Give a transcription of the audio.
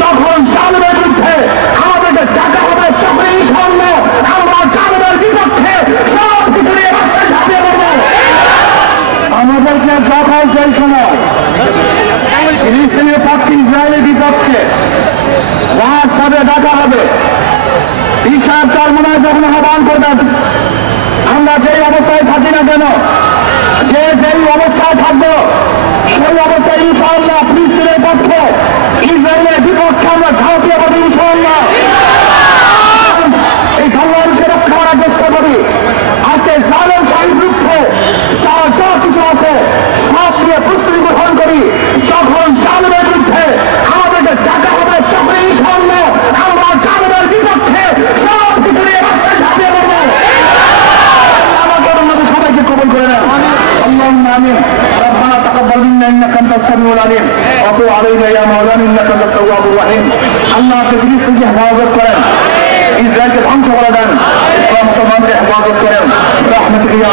যখন জালেমের বিরুদ্ধে আমাদেরকে ডাকা হবে তখন ইনশাআল্লাহ আমরা জালেমের বিপক্ষে সব কিছু নিয়ে রাস্তায় ঝাঁপিয়ে পড়বো। আমাদেরকে যখন সেই সময় ফিলিস্তিনের পক্ষে ইসরায়েলের বিপক্ষে রাজপথে ডাকা হবে, ঈশার চরমনায় যখন আহ্বান করবেন, আমরা যেই অবস্থায় থাকি না কেন, যে যেই অবস্থায় থাকবো সেই অবস্থায় ইনশাআল্লাহ ফিলিস্তিনের পক্ষে ইসরায়েলের বিপক্ষে আমরা ঝাঁপিয়ে পড়ি ইনশাআল্লাহ। এই বাংলাদেশে রক্ষা করার চেষ্টা করি। আজকে জালেম শাহীর বিরুদ্ধে যা কিছু আছে সব নিয়ে প্রস্তুতি গ্রহণ করি। যখন জালেমের বিরুদ্ধে আমাদেরকে ডাকা হবে তখন ইনশাআল্লাহ আমরা জালেমের বিপক্ষে সব কিছু নিয়ে রাস্তায় ঝাঁপিয়ে পড়বো। আমাদের সবাইকে কবুল করে নেন। اللهم آمين. ربنا تقبل منا إنك أنت السميع العليم وتب علينا يا مولانا إنك أنت التواب الرحيم. আল্লাহ ফিলিস্তিনকে হেফাজত করেন, ইসরায়েলকে ধ্বংস করে দেন, ইসলাম মুসলমানকে হেফাজত করেন। রাহমাতুল্লাহ